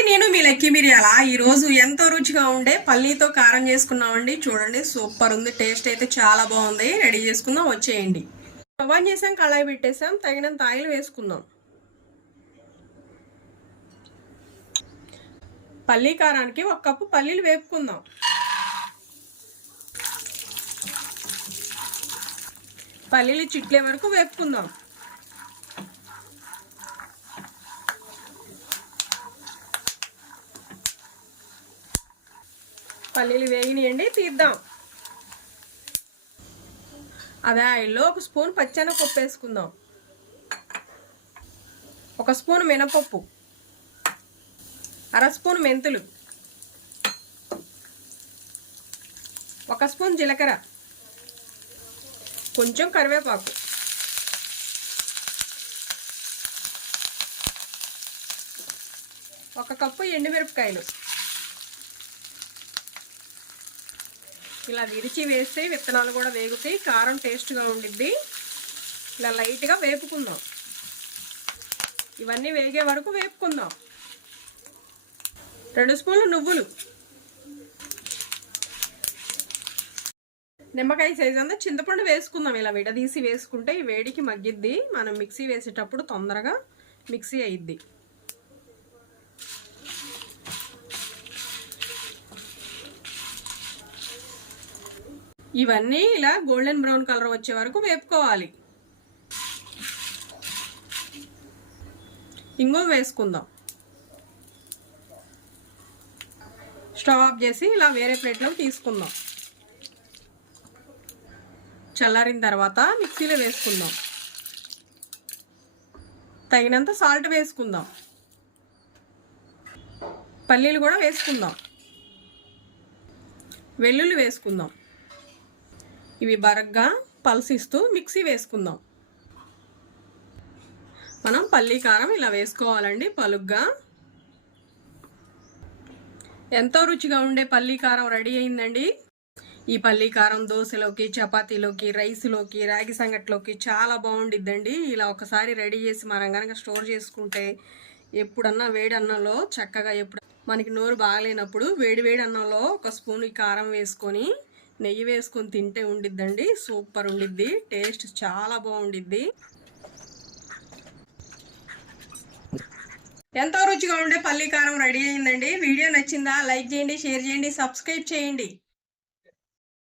అండి నేను మీ లెక్కి మిరియాల? ఈరోజు ఎంతో రుచిగా ఉండే? పల్లీతో కారం చేసుకున్నామండి. చూడండి సూపర్ ఉంది. టేస్ట్ అయితే చాలా బాగుంది. రెడీ చేసుకుందాం వచ్చేయండి. స్టవ్ చేసాం కళాయి పెట్టేసాం. తగినంత ఆయిల్ వేసుకుందాం. పల్లీ కారానికి ఒక కప్పు పల్లీలు వేపుకుందాం. పల్లీలు చిట్లే వరకు వేపుకుందాం. పల్లీలు వేగినాయండి తీద్దాం. అదే ఆయిల్లో ఒక స్పూన్ పచ్చెనపప్పు వేసుకుందాం. ఒక స్పూన్ మినపప్పు. అర స్పూన్ మెంతులు. ఒక స్పూన్ జీలకర్ర. కొంచెం కరివేపాకు. ఒక కప్పు ఎండుమిరపకాయలు. ఇలా విరిచి వేస్తే విత్తనాలు కూడా వేగుతాయి కారం టేస్ట్గా ఉండిద్ది. ఇలా లైట్గా వేపుకుందాం. ఇవన్నీ వేగే వరకు వేపుకుందాం. రెండు స్పూన్లు నువ్వులు. నిమ్మకాయ సైజ్ అంతా చింతపండు వేసుకుందాం. ఇలా విడదీసి వేసుకుంటే ఈ వేడికి మగ్గిద్ది. మనం మిక్సీ వేసేటప్పుడు తొందరగా మిక్సీ అయిద్ది. ఇవన్నీ ఇలా గోల్డెన్ బ్రౌన్ కలర్ వచ్చే వరకు వేపుకోవాలి. ఇంగువ వేసుకుందాం. స్టవ్ ఆఫ్ చేసి ఇలా వేరే ప్లేట్లోకి తీసుకుందాం. చల్లారిన తర్వాత మిక్సీలో వేసుకుందాం. తగినంత సాల్ట్ వేసుకుందాం. పల్లీలు కూడా వేసుకుందాం. వెల్లుల్లి వేసుకుందాం. ఇవి బరగ్గా పల్సిస్తూ మిక్సీ వేసుకుందాం. మనం పల్లీ కారం ఇలా వేసుకోవాలండి పలుగ్గా. ఎంతో రుచిగా ఉండే పల్లీ కారం రెడీ అయిందండి. ఈ పల్లీ కారం దోశలోకి చపాతీలోకి రైస్లోకి రాగి సంగట్లోకి చాలా బాగుండిద్దండి. ఇలా ఒకసారి రెడీ చేసి మనం కనుక స్టోర్ చేసుకుంటే ఎప్పుడన్నా వేడి అన్నంలో చక్కగా ఎప్పుడు మనకి నోరు బాగలేనప్పుడు వేడి వేడి అన్నంలో ఒక స్పూన్ కారం వేసుకొని నెయ్యి వేసుకొని తింటే ఉండిద్దండి. సూపర్ ఉండిద్ది. టేస్ట్ చాలా బాగుండిద్ది. ఎంతో రుచిగా ఉండే పల్లీ కారం రెడీ అయిందండి. వీడియో నచ్చిందా లైక్ చేయండి షేర్ చేయండి సబ్స్క్రైబ్ చేయండి.